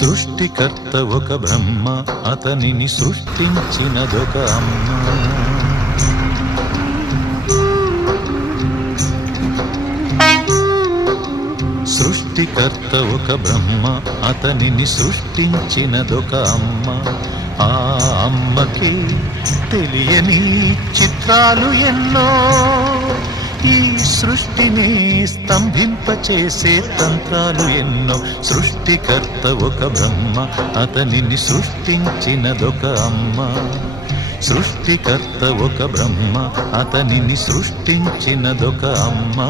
సృష్టికర్త ఒక బ్రహ్మ, అతనిని సృష్టించినదొక అమ్మ. సృష్టికర్త ఒక బ్రహ్మ, అతనిని సృష్టించినదొక అమ్మ. ఆ అమ్మకి తెలియని చిత్రాలు ఎన్నో, ఈ సృష్టిని స్తంభింపచేసే తంత్రాలు ఎన్నో. సృష్టికర్త ఒక బ్రహ్మ, అతనిని సృష్టించినదొక అమ్మ. సృష్టికర్త ఒక బ్రహ్మ, అతనిని సృష్టించినదొక అమ్మ.